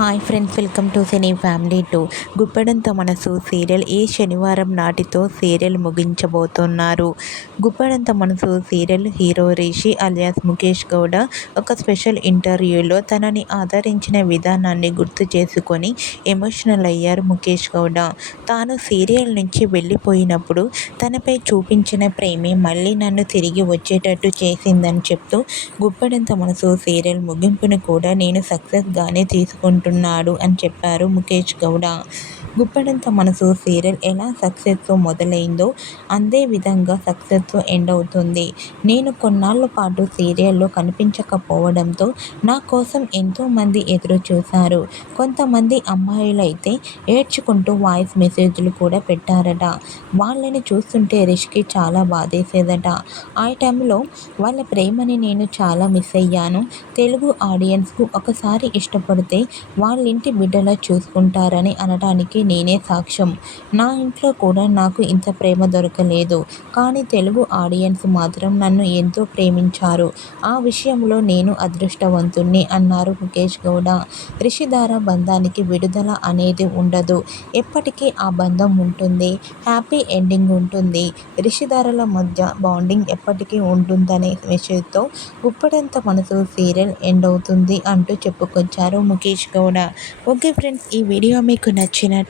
Hi friends welcome to cine family two Guppedantha Manasu serial ఈ శనివారం నాటితో serial ముగించబోతున్నారు. Guppedantha Manasu serial hero Rishi alias Mukesh Gowda ఒక special ఇంటర్వ్యూలో తనని ఆదరించిన విధానాన్ని గుర్తు చేసుకొని ఎమోషనల్ అయ్యారు ముఖేష్ గౌడ. తాను సీరియల్ నుంచి వెళ్ళిపోయినప్పుడు తనపై చూపించిన ప్రేమే మళ్ళీ నన్ను తిరిగి వచ్చేటట్టు చేసిందని చెప్తూ గుప్పెడంత మనసు సీరియల్ ముగింపును కూడా నేను సక్సెస్గానే తీసుకుంటున్నాను. అంటున్నాడు అని చెప్పారు ముఖేష్ గౌడ. గుప్పడంత మనసు సీరియల్ ఎలా సక్సెస్తో మొదలైందో అందే విధంగా సక్సెస్తో ఎండ్ అవుతుంది నేను కొన్నాళ్ళ పాటు సీరియల్లో కనిపించకపోవడంతో నా కోసం ఎంతోమంది ఎదురు చూశారు కొంతమంది అమ్మాయిలైతే ఏడ్చుకుంటూ వాయిస్ మెసేజ్లు కూడా పెట్టారట. వాళ్ళని చూస్తుంటే రిష్కి చాలా బాధేసేదట. ఆ టైంలో వాళ్ళ ప్రేమని నేను చాలా మిస్ అయ్యాను. తెలుగు ఆడియన్స్కు ఒకసారి ఇష్టపడితే వాళ్ళింటి బిడ్డలా చూసుకుంటారని అనడానికి నేనే సాక్ష్యం. నా ఇంట్లో కూడా నాకు ఇంత ప్రేమ దొరకలేదు. కానీ తెలుగు ఆడియన్స్ మాత్రం నన్ను ఎంతో ప్రేమించారు. ఆ విషయంలో నేను అదృష్టవంతుణ్ణి అన్నారు ముఖేష్ గౌడ. రిషిధార బంధానికి విడుదల అనేది ఉండదు. ఎప్పటికీ ఆ బంధం ఉంటుంది. హ్యాపీ ఎండింగ్ ఉంటుంది. రిషిధారల మధ్య బాండింగ్ ఎప్పటికీ ఉంటుందనే విషయంతో గుప్పడంత మనసు సీరియల్ ఎండ్ అవుతుంది అంటూ చెప్పుకొచ్చారు ముఖేష్ గౌడ. ఓకే ఫ్రెండ్స్ ఈ వీడియో మీకు నచ్చినట్టు